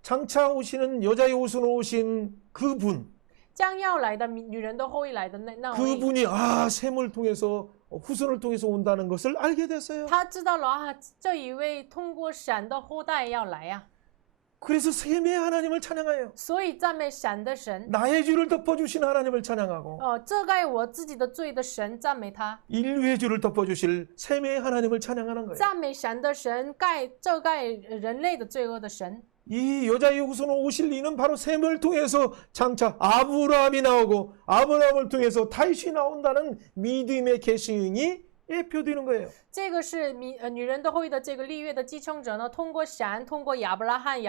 장차 오시는 여자의 옷으로 오신 그분, 将要来的女人的后裔来的那位， 그분이 셈을 통해서 후손을 통해서 온다는 것을 알게 됐어요. 他知道了这一位通过闪的后代要来呀， 그래서 셈의 하나님을 찬양해요. 所以赞美闪的神， 나의 죄를 덮어주신 하나님을 찬양하고 遮盖我自己的罪的神，赞美他， 인류의 죄를 덮어주실 셈의 하나님을 찬양하는 거예요. 赞美闪的神，遮盖人类的罪恶的神。 이 여자의 후손으로 오실 이는 바로 셈을 통해서 장차 아브라함이 나오고 아브라함을 통해서 다윗이 나온다는 믿음의 계승이 예표되는 거예요. 这个是女人的后裔的这个立约的继承者呢，通过闪，通过亚伯拉罕，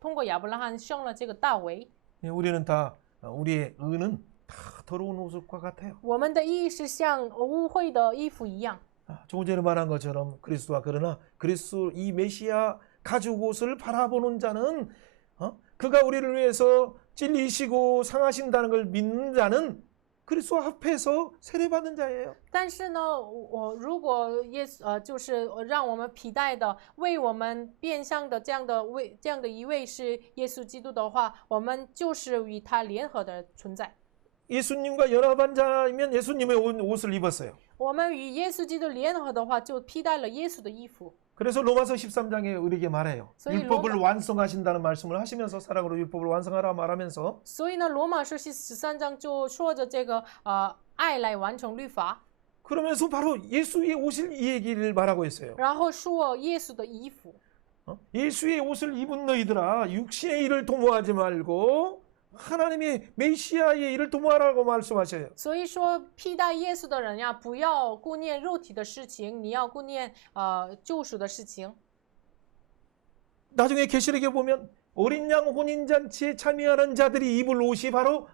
通过亚伯拉罕生了这个大卫。 우리는 다 우리의 의는 다 더러운 옷과 같아요. 我们的义是像污秽的衣服一样。 조금 전에 말한 것처럼 그리스도와 그러나 그리스도 이 메시아 가죽 옷을 바라보는 자는 그가 우리를 위해서 찔리시고 상하신다는 걸 믿는 자는 그리스도 앞에서 세례받는 자예요. 但是呢，如果就是让我们皮带的为我们变相的这样的一位是耶稣基督的话，我们就是与他联合的存在。 예수님과 연합한 자이면 예수님의 옷을 입었어요. 我们与耶稣基督联合的话，就披戴了耶稣的衣服。 그래서 로마서 13장에 우리에게 말해요. 소위 율법을 완성하신다는 말씀을 하시면서 사랑으로 율법을 완성하라 말하면서 所以呢，罗马书13章就说着这个爱来完成律法， 그러면서 바로 예수의 옷을 이 얘기를 말하고 있어요. 然后说耶稣的衣服。 예수의 옷을 입은 너희들아 육신의 일을 도모하지 말고 하나님의 메시아의 일을 도모하라고 말씀하셔요. 所以说，披戴耶稣的人呀，不要顾念肉体的事情，你要顾念救赎的事情。 나중에 계시록에 보면 어린 양 혼인잔치에 참여하는 자들이 입을 옷이 바로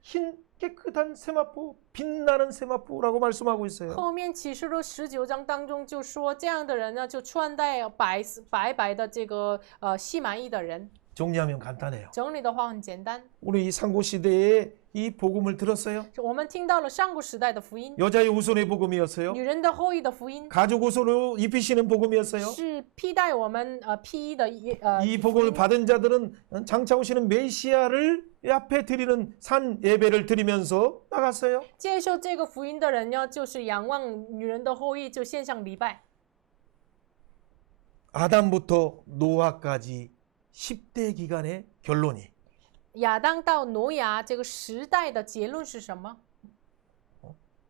흰 깨끗한 세마포, 빛나는 세마포라고 말씀하고 있어요. 后面启示录19章当中就说，这样的人呢，就穿戴白的这个细满衣的人。 정리하면 간단해요. 整理的话很简单， 우리 이 상고 시대에 이 복음을 들었어요. 我们听到了上古时代的福音， 여자의 후손의 복음이었어요. 女人的后裔的福音， 가죽 옷으로 입히시는 복음이었어요. 是披戴我们披衣的이 복음을 받은 자들은 장차 오시는 메시아를 앞에 드리는 산 예배를 드리면서 나갔어요. 接受这个福音的人呢，就是仰望女人的后裔，就献上礼拜。 아담부터 노아까지 10대 기간의 결론이 亚当到挪亚这个时代的结论是什么？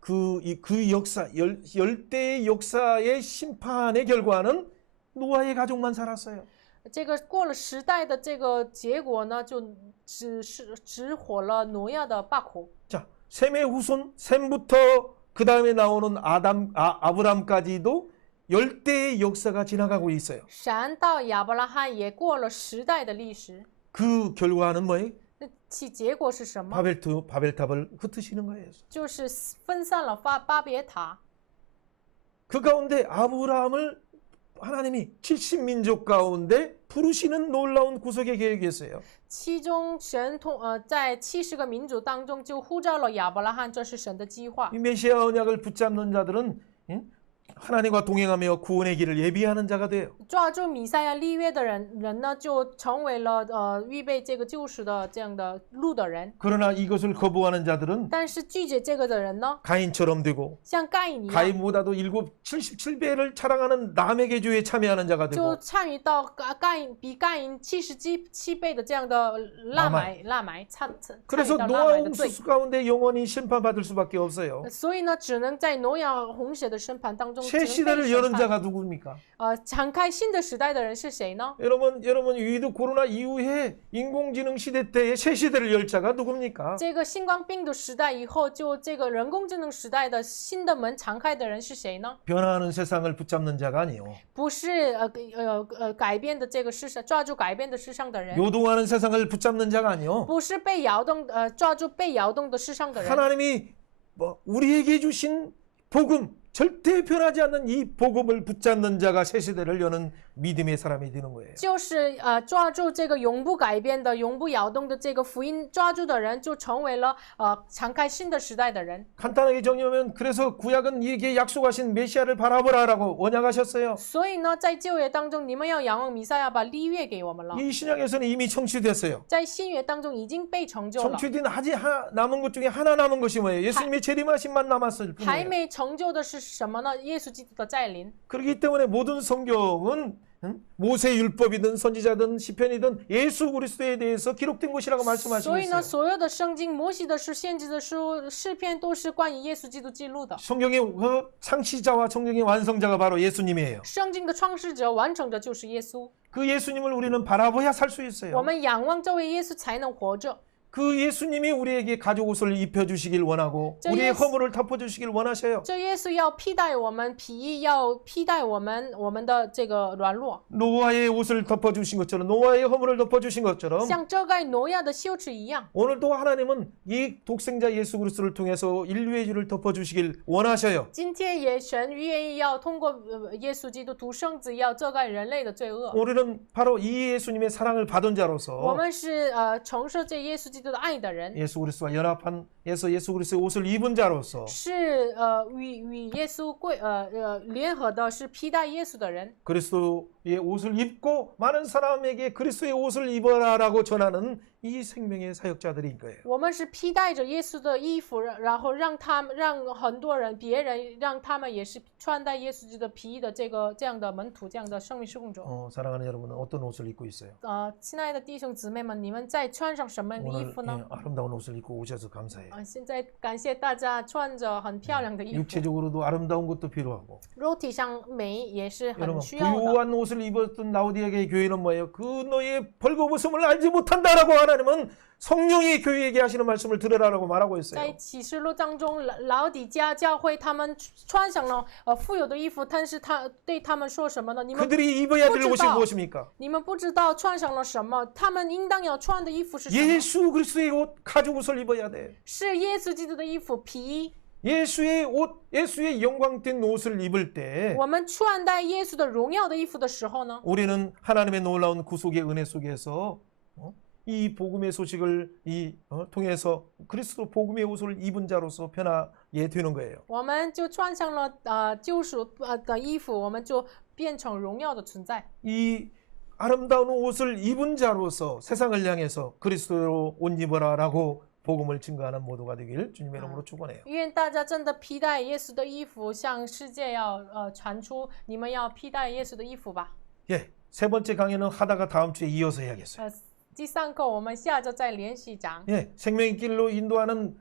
그 역사 열대의 역사의 심판의 결과는 노아의 가족만 살았어요. 这个过了时代的这个结果呢，就只活了挪亚的八口。 자, 셈의 후손 셈부터 그 다음에 나오는 아브람까지도 열대의 역사가 지나가고 있어요. 闪到亚伯拉罕也过了时代的历史， 그 결과는 뭐예요? 那其结果是什么？ 바벨탑을 흩으시는 거예요. 就是分散了巴别塔。 그 가운데 하나님이 70민족 가운데 부르시는 놀라운 구속의 계획이 있어요. 其中在70个民族当中就呼召了亚伯拉罕，这是神的计划。 이 메시아 언약을 붙잡는 자들은 하나님과 동행하며 구원의 길을 예비하는 자가 돼요. 抓住弥赛亚立约的人呢，就成为了预备这个救赎的这样的路的人。 그러나 이것을 거부하는 자들은 但是拒绝这个的人呢， 가인처럼 되고 像盖隐一样， 가인보다도 77배를 자랑하는 남의 계주에 참여하는 자가 就 되고 参与到比盖隐77倍的这样的滥买参与 그래서 到滥 노아 买的罪。 홍수 가운데 영원히 심판받을 수밖에 없어요. 所以呢，只能在挪亚洪水的审判当中， 새 只能被 시대를 审 여는 判。 자가 누굽니까? 敞开新的时代的人是谁呢？ 여러분 위드 코로나 이후에 인공지능 시대 때의 새 시대를 열 자가 누굽니까? 这个新冠病毒时代以后，就这个人工智能时代的新的门敞开的人是谁呢？ 변화하는 세상을 붙잡는 자가 아니요. 不是改变的这个世上，抓住改变的世上的人， 요동하는 세상을 붙잡는 자가 아니요. 不是被摇动抓住被摇动的世上的人。 하나님이 우리에게 주신 복음, 절대 변하지 않는 이 복음을 붙잡는 자가 새 시대를 여는 믿음의 사람이 되는 거예요. 就是抓住这个永不改变的、永不摇动的这个福音，抓住的人就成为了敞开新的时代的人。 간단하게 정리하면 그래서 구약은 이게 약속하신 메시아를 바라보라라고 언약하셨어요. 所以呢，在旧约当中，你们要仰望弥赛亚，把立约给我们了。 이 신약에서는 이미 청취됐어요. 在新约当中已经被成就了， 청취된 아직 남은 것 중에 하나 남은 것이 뭐예요? 예수님의 재림하심만 남았을 还 뿐이에요. 没成就的是什么呢？耶稣基督的再临。 그렇기 때문에 모든 성경은 모세 율법이든 선지자든 시편이든 예수 그리스도에 대해서 기록된 것이라고 所以 말씀하시고 呢， 있어요. 所有的圣经、摩西的书、先知的书、诗篇都是关于耶稣基督记录的。 성경의 그 창시자와 성경의 완성자가 바로 예수님이에요. 圣经的创始者、完成者就是耶稣。 그 예수님을 우리는 바라봐야 살 수 我 있어요. 们仰望这位耶稣才能活着。 그 예수님이 우리에게 가죽 옷을 입혀 주시길 원하고 저 우리의 예수- 허물을 덮어 주시길 원하셔요. 这耶稣要披戴我们皮衣，要披戴我们的这个软弱， 노아의 옷을 덮어 주신 것처럼 노아의 허물을 덮어 주신 것처럼 像遮盖挪亚的羞耻一样。 오늘도 하나님은 이 독생자 예수 그리스도를 통해서 인류의 죄를 덮어 주시길 원하셔요. 今天也神愿意要通过耶稣基督独生子，要遮盖人类的罪恶。 우리는 바로 이 예수님의 사랑을 받은 我 자로서 们是承受这耶稣基督的爱的人， 예수 그리스도와 연합한 예수 그리스도의 옷을 입은 자로서 是与耶稣联合的，是披戴耶稣的人。 그리스도의 옷을 입고 많은 사람에게 그리스도의 옷을 입어라라고 전하는 이 생명의 사역자들인 거예요. 我们是披戴着耶稣的衣服，然后让很多人、别人让他们也是穿戴耶稣基督的皮衣的这样的门徒，这样的生命侍奉者。 사랑하는 여러분은 어떤 옷을 입고 있어요? 亲爱的弟兄姊妹们，你们在穿上什么衣 오늘 服呢？ 아름다운 옷을 입고 오셔서 감사해요. 现在感谢大家穿着很漂亮的衣服， 육체적으로도 아름다운 것도 필요하고 肉体上美也是很 여러분 需要的。 부유한 옷을 입었던 라우디아의 교회는 뭐예요? 그 너의 벌거벗음을 알지 못한다라고 하나님은 성령이 교회에게 하시는 말씀을 들으라라고 말하고 在 있어요. 启示录当中，老底嘉教会他们穿上了富有的衣服，但是对他们说什么呢？你们 그들이 입어야 될 옷이 不知道。 무엇입니까? 你们不知道穿上了什么，他们应当要穿的衣服是什么？ 예수 그리스도의 옷, 가죽 옷을 입어야 돼. 是耶稣基督的衣服皮衣。 예수의 옷, 예수의 영광된 옷을 입을 때 我们穿戴耶稣的荣耀的衣服的时候呢， 우리는 하나님의 놀라운 구속의 은혜 속에서 이 복음의 소식을 통해서 그리스도 복음의 옷을 입은 자로서 변화게 되는 거예요. 我们就穿上了救赎的衣服，我们就变成荣耀的存在。 이 아름다운 옷을 입은 자로서 세상을 향해서 그리스도로 옷 입어라라고 복음을 증거하는 모두가 되길 주님의 이름으로 축원해요. 愿大家真的披戴耶稣的衣服，向世界要传出你们要披戴耶稣的衣服吧。 예, 세 번째 강의는 하다가 다음 주에 이어서 해야겠어요. 第三课我们下周再连续讲。 예, 생명의 길로 인도하는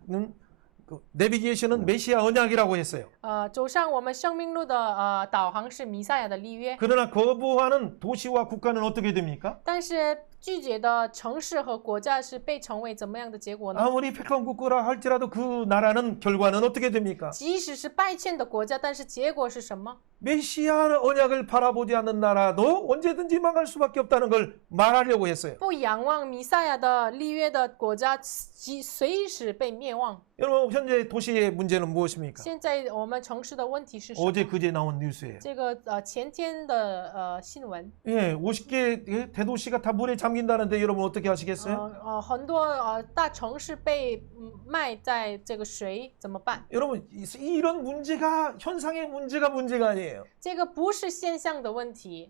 내비게이션은 메시아 언약이라고 했어요. 走上我们生命路的导航是弥赛亚的立约， 그러나 거부하는 도시와 국가는 어떻게 됩니까? 但是拒绝的城市和国家是被成为怎么样的结果呢？ 아무리 패권국가라 할지라도 그 나라는 결과는 어떻게 됩니까? 即使是败欠的国家，但是结果是什么？ 메시아 언약을 바라보지 않는 나라도 언제든지 망할 수밖에 없다는 걸 말하려고 했어요. 不仰望弥赛亚的立约的国家，随时被灭亡。 여러분 현재 도시의 문제는 무엇입니까? 现在我们城市的问题是什么？ 어제 그제 나온 뉴스예요. 这个前天的新闻， 예, 50개 대도시가 다 물에 잠긴다는데 여러분 어떻게 하시겠어요? 很多大城市被埋在这个水，怎么办？ 여러분 이런 문제가 현상의 문제가 아니에요. 这个不是现象的问题，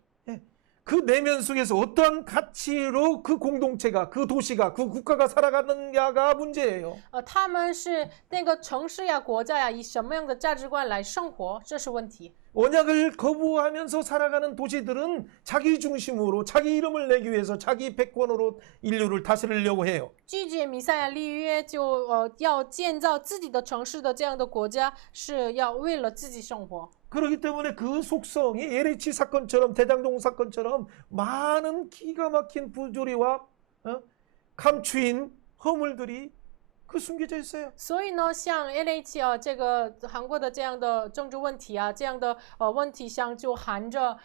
그 내면 속에서 어떠한 가치로 그 공동체가 그 도시가 그 국가가 살아가느냐가 문제예요. 他们是那个城市呀、国家呀，以什么样的价值观来生活，这是问题。 언약을 거부하면서 살아가는 도시들은 자기 중심으로 자기 이름을 내기 위해서 자기 패권으로 인류를 다스리려고 해요. 拒绝弥赛亚立约，就要建造自己的城市的这样的国家，是要为了自己生活。 그렇기 때문에 그 속성이 LH 사건처럼 대장동 사건처럼 많은 기가 막힌 부조리와 감추인 허물들이 그 숨겨져 있어요. 所以呢，像 LH 这个韩国的这样的政治问题啊，这样的问题上就含着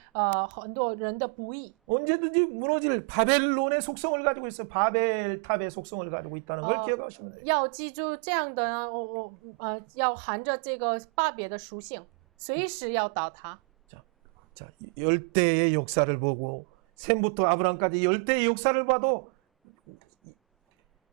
很多人的不义。 언제든지 무너질 바벨론의 속성을 가지고 있어요. 바벨탑의 속성을 가지고 있다는 걸 기억하시면 돼요. 要记住这样的呢，要含着这个巴别的属性，随时要倒塌。 자, 열대의 역사를 보고 셈부터 아브라함까지 열대의 역사를 봐도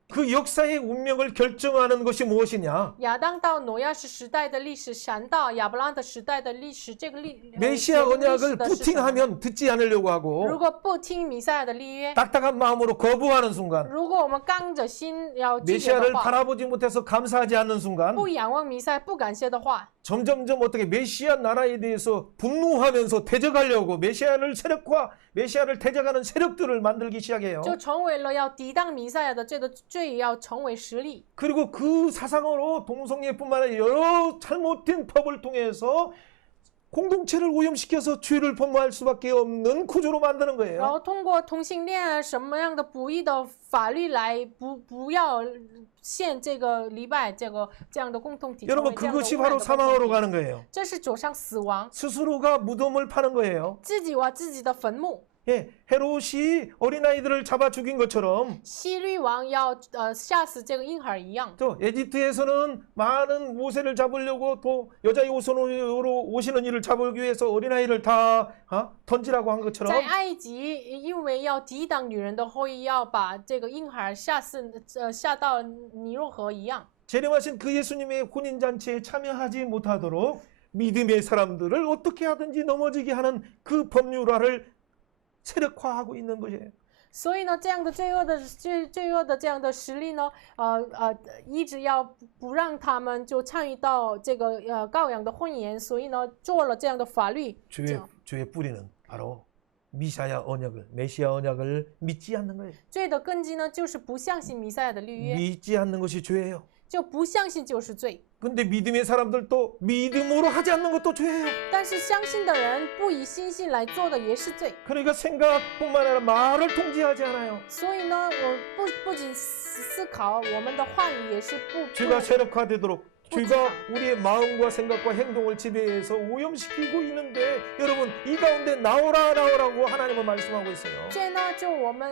그 역사의 운명을 결정하는 것이 무엇이냐? 亚当到挪亚时时代的历史，闪到亚伯拉罕的时代的历史，这个메시아 언약을 부팅하면 듣지 않으려고 如 하고 果不听弥赛亚的立约， 딱딱한 마음으로 거부하는 순간 如果我们刚着心要拒绝的 메시아를 话， 바라보지 못해서 감사하지 않는 순간 不仰望弥赛，不感谢的话， 점점점 어떻게 메시아 나라에 대해서 분노하면서 대적하려고 메시아를 대적하는 세력들을 만들기 시작해요. 就成为了要抵挡弥赛亚的这个罪，要成为实力。 그리고 그 사상으로 동성애뿐만 아니라 여러 잘못된 법을 통해서 공동체를 오염시켜서 죄를 범할 수밖에 없는 구조로 만드는 然 거예요. 后通过同性恋啊什么样的不义的法律来不要限这个礼拜这样的共同体，成为 여러분 这样的 그것이 污染 바로 的共同 사망으로 体 가는 거예요. 这是走上死亡， 스스로가 무덤을 파는 거예요. 自己挖自己的坟墓。 예, 헤롯이 어린아이들을 잡아 죽인 것처럼 希律王要吓死这个婴孩一样， 또 에집트에서는 많은 모세를 잡으려고 또 여자의 후손으로 오시는 이를 잡기 위해서 어린아이를 다 던지라고 한 것처럼 在埃及因为要抵挡女人的后裔，要把这个婴孩下到尼罗河一样。 재림하신 그 예수님의 혼인잔치에 참여하지 못하도록 믿음의 사람들을 어떻게 하든지 넘어지게 하는 그 법률화를 세력화하고 있는 것이에요. 所以呢，这样的罪恶的这样的实力呢，一直要不让他们就参与到这个羔羊的婚宴，所以呢，做了这样的法律。 죄의 뿌리는 바로 메시아 언약을 믿지 않는 거예요. 罪的根基呢，就是不相信弥赛亚的律约， 믿지 않는 것이 죄예요. 就不相信就是罪。 근데 믿음의 사람들도 믿음으로 하지 않는 것도 죄예요. 但是相信的人不以信心来做的也是罪。 그러니까 생각뿐만 아니라 말을 통제하지 않아요. 所以呢，我不仅思考，我们的话语也是不 죄가 세력화되도록 죄가 우리의 마음과 생각과 행동을 지배해서 오염시키고 있는데 여러분 이 가운데 나오라고 하나님은 말씀하고 있어요. 罪呢，就我们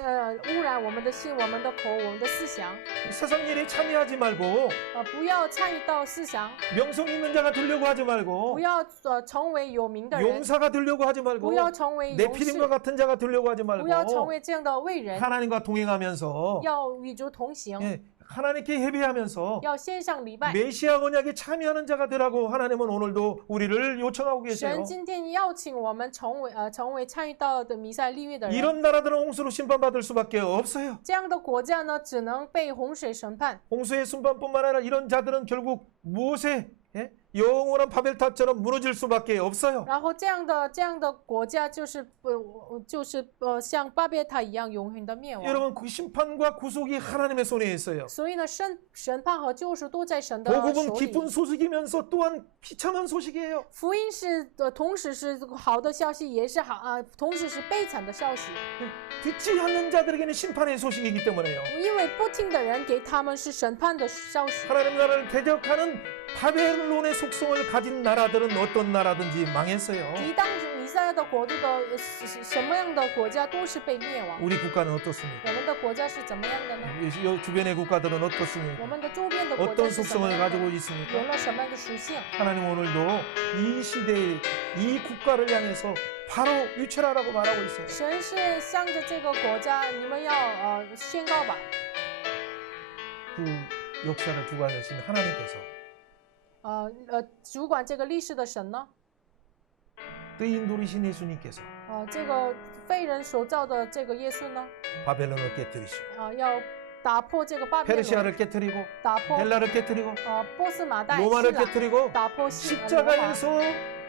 污染我们的心、我们的口、我们的思想， 세상 일에 참여하지 말고 不要参与到思想， 명성 있는 자가 되려고 하지 不 말고 要成为有名的人， 용사가 되려고 하지 不 말고 要成为勇 네피림과 士， 같은 자가 되려고 하지 不要成 말고 为这样的伟人， 하나님과 동행하면서 要与主同行， 예, 하나님께 예배하면서 要献上礼拜。 메시아 언약에 참여하는 자가 되라고 하나님은 오늘도 우리를 요청하고 계세요. 神今天邀请我们成为参与到的弥赛立约的人。 이런 나라들은 홍수로 심판받을 수밖에 없어요. 这样的国家呢，只能被洪水审判。 홍수의 심판뿐만 아니라 이런 자들은 결국 무엇에 영원한 바벨탑처럼 무너질 수밖에 없어요. 然后这样的国家像巴别塔一样永远的灭亡。 여러분 그 심판과 구속이 하나님의 손에 있어요. 所以呢，审判和救赎都在神的 복음은 手 기쁜 里。 소식이면서 또한 비참한 소식이에요. 福音是同时是好的消息，也是同时是悲惨的消息。 듣지 않는 자들에게는 심판의 소식이기 때문에요. 因为不听的人给他们是审判的消息。 하나님 나라를 대적하는 바벨론의 속성을 가진 나라들은 어떤 나라든지 망했어요. 抵挡弥赛亚的国度的什么样的国家都是被灭亡。 우리 국가는 어떻습니까? 我们的国家是怎么样的呢？ 이 주변의 국가들은 我 어떻습니까? 们的周边的国 어떤 家是什么 속성을 样的？ 가지고 있습니까? 有了什么样的属性？ 하나님 오늘도 이 시대에 이 국가를 향해서 바로 유출하라고 말하고 있어요. 神是向着这个国家，你们要宣告吧。 그 역사를 주관하신 하나님께서 主管这个历史的神呢？ 뜨인 돌이신 예수님께서 这个被人所造的这个耶稣呢？ 바벨론을 깨뜨리시고 要打破这个巴比伦， 페르시아를 깨뜨리고 打破 헬라를 깨뜨리고 波斯马代、希 로마를 腊， 깨뜨리고 打破罗马。 십자가에서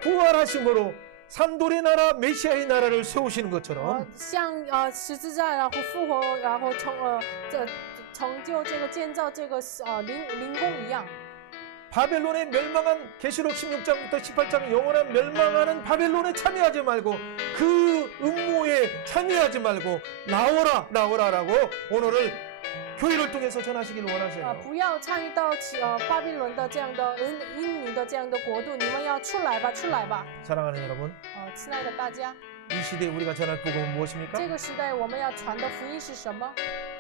부활하심으로 산돌의 나라 메시아의 나라를 세우시는 것처럼 像十字架，然后复活，然后成就这个建造这个灵宫一样。 바벨론에 멸망한 계시록 16장부터 18장 영원한 멸망하는 바벨론에 참여하지 말고 그 음모에 참여하지 말고 나오라라고 오늘을 교회를 통해서 전하시길 원하세요. 不要参与到巴比伦的这样的阴迷的这样的国度，你们要出来吧，出来吧。 사랑하는 여러분, 亲爱的大家， 이 시대에 우리가 전할 복음은 무엇입니까? 这个时代我们要传的福音是什么？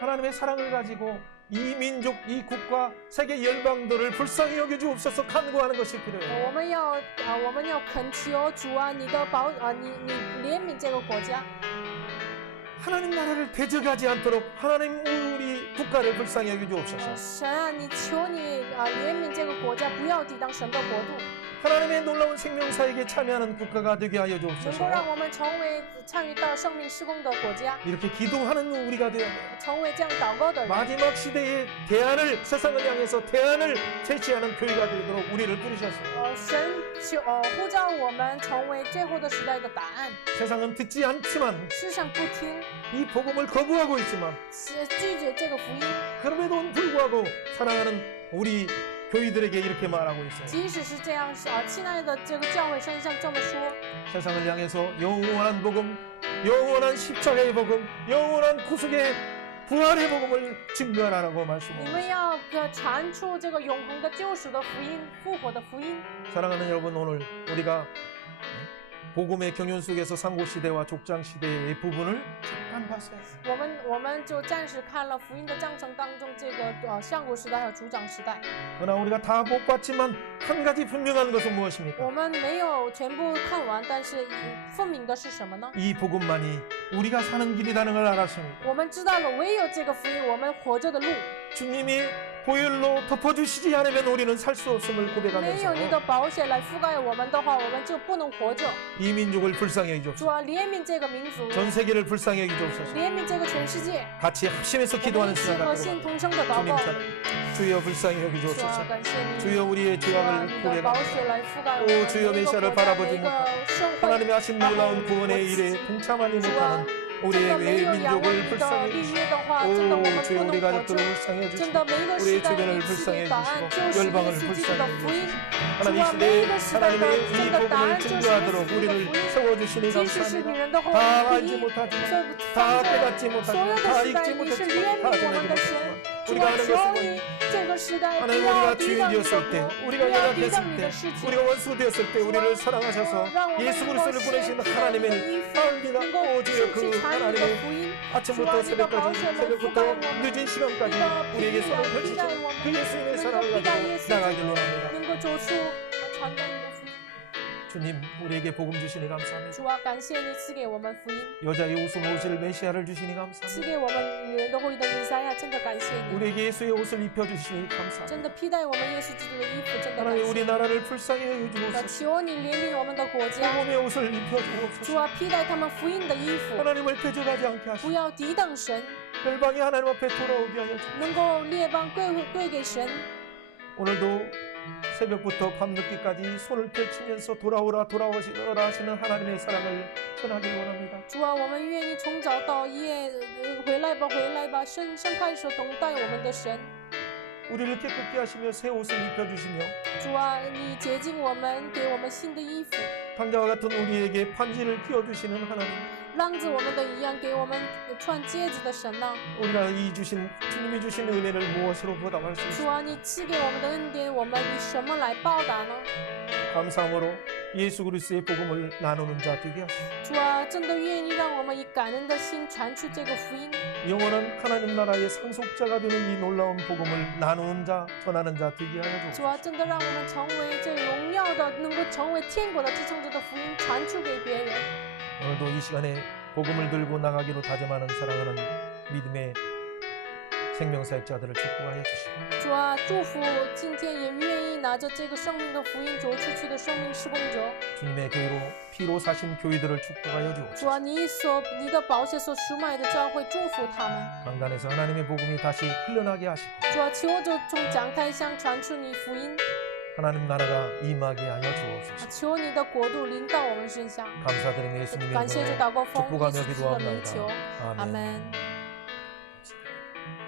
하나님의 사랑을 가지고 이 민족, 이 국가, 세계 열방들을 불쌍히 여겨 주옵소서 간구하는 것이 필요해요. 我们要恳求主啊，你怜悯这个国家。 하나님 나라를 대적하지 않도록 하나님 우리 국가를 불쌍히 여겨 주옵소서. 神啊，求你怜悯这个国家，不要抵挡神的国度， 하나님의 놀라운 생명사에게 참여하는 국가가 되게 하여 能够 주옵소서. 让我们参与到生命施工的国家， 이렇게 기도하는 우리가 되어야 돼요. 成为这样祷告的人。 마지막 시대의 대안을 세상을 향해서 대안을 제시하는 교회가 되도록 우리를 부르셨어요. 神呼召我们成为最后的时代的答案。 세상은 듣지 않지만 世上不听， 이 복음을 거부하고 있지만 拒绝这个福音， 그럼에도 불구하고 사랑하는 우리 교회들에게 이렇게 말하고 있어요. 即使是这样，亲爱的这个教会身上这么说， 세상을 향해서 영원한 복음, 영원한 십자가의 복음, 영원한 구속의 부활의 복음을 증거하라고 你们 말씀하셨어요. 要传出这个永恒的救赎的福音、复活的福音。 사랑하는 여러분, 오늘 우리가 복음의 경륜 속에서 상고시대와 족장시대의 부분을 잠깐 봤어요. 我们就暂时看了福音的章程当中这个上古时代和族长时代。 그러나 우리가 다 못 봤지만 한 가지 분명한 것은 무엇입니까? 我们没有全部看完，但是分明的是什么呢？ 이 복음만이 우리가 사는 길이라는 걸 알았습니다. 我们知道了，唯有这个福音，我们活着的路。 주님이 보혈로 덮어주시지 않으면 우리는 살 수 없음을 没 고백하면서 有你的保险来覆盖我们的话，我们就不能活着。 이 민족을 불쌍히 여기옵소서. 主啊，怜悯这个民族， 전 세계를 불쌍히 여기옵소서. 怜悯这个全世界。 같이 합심해서 我们 기도하는 一起 시간 和 갖도록 心 합니다. 同声的祷 주님 告。 찬양. 주여 불쌍히 主啊， 여기옵소서. 感谢你。 주여 우리의 主啊， 죄악을 你的保 고백합니다. 血来覆盖我 오 们 주여 每一个 메시아를 国家， 바라보지 每一个 못하고 社会。 하나님의 하신 놀라운 구원의 일에 동참하지 못하는 真的 우리의 没有仰望 민족을 你的 불쌍히 立 해주시고 约的话，真的我们 오 不 주여 能 우리 活 가족들을 着。 불쌍히 真 해주시고 的每一个 우리의 时代 주변을 你赐 불쌍히 给答案， 해주시고 就是耶 열방을 稣基督 불쌍히 的福音。 해주시고 主 하나님 이 啊，每一 시대에 个时代的 하나님의 这 이 个答 복음을 案就是耶稣 증거하도록 基督的 우리를 福音。 세워주시니 即使是女 감사합니다. 人的后 다 裔， 알지 못하지만 放 다 着 깨닫지 所有 못하지만 的 다 时代， 읽지 你是 못했지만 怜 다 悯我 전하지 们的神。 못했지만 主 우리가 啊， 아는 求 것은 你这个时代不 하나님 要 우리가 抵挡你的 주인되었을 때 国，不 우리가 要抵 연약했을 挡你 때 的事情。 우리가 원수 되었을 때 우리를 사랑하셔서 让我们 예수 能够 그리스도를 献 보내신 出你的 하나님의 衣服， 마음이나 能够 오직 去 그 传你的 하나님의 福音。 아침부터 새벽까지 새벽부터 늦은 시간까지 우리에게 손을 펼치셔 그 예수님의 사랑을 가지고 나가기를 원합니다. 能够走出传达你的福音。 주님 우리에게 복음 주시니 감사합니다. 主啊，感谢你赐给我们福音， 여자의 웃음 오실 메시아를 주시니 赐 감사합니다. 给我们女人的后裔的弥赛亚，真的感谢你， 우리에게 예수의 옷을 입혀주시니 真 감사합니다. 的披戴我们耶稣基督的衣服，真的感 하나님 谢 우리 你。 나라를 불쌍히 여겨주옵소서. 求你怜悯我们的国家， 복음의 옷을 主 입혀주옵소서. 啊，披戴他们福音的衣服， 하나님을 대적하지 않게 不 하시고 要抵挡神， 열방이 하나님 앞에 돌아오게 하여 주옵소서. 能够列邦归给神。 오늘도 새벽부터 밤늦게까지 손을 펼치면서 돌아오라 돌아오시라 하시는 하나님의 사랑을 전하길 원합니다. 主啊，我们愿意从早到夜，回来吧，回来吧，伸开手等待我们的神。 우리를 깨끗게 하시며 새 옷을 입혀주시며 主啊，你洁净我们，给我们新的衣服， 당자와 같은 우리에게 판지를 끼워주시는 하나님, 浪子我们的一样，给我们穿戒指的神呐、 우리가 이 주신 주님이 주신 은혜를 무엇으로 보답할 수 主 있습니까? 啊，你赐给我们的恩典，我们以什么来报答呢？ 감사함으로 예수 그리스도의 복음을 나누는 자 되게 하시고 主啊，真的愿意让我们以感恩的心传出这个福音。 영원한 하나님 나라의 상속자가 되는 이 놀라운 복음을 나누는 자, 전하는 자 되게 하여 主啊， 주옵소서. 真的让我们成为这荣耀的，能够成为天国的支撑者的福音传出给别人。 오늘도 이 시간에 복음을 들고 나가기로 다짐하는 사랑하는 믿음의 생명사역자들을 축복하여 주시고 主啊，祝福今天也愿意拿着这个生命的福音走出去的生命施工者。 주님의 교회로 피로 사신 교회들을 축복하여 主 주옵소서. 啊，你的宝血所赎买的教会，祝福他们。 강단에서 하나님의 복음이 다시 흘러나게 하시고 主啊，求着从讲台上传出你福音， 하나님 나라가 임하게 하여 啊 주옵소서. 求你的国度临到我们身上。 감사드리며 예수님의 感谢主 이름으로 祷告奉耶 축복하며 稣基督的名 기도합니다. 求，阿 아멘. 门。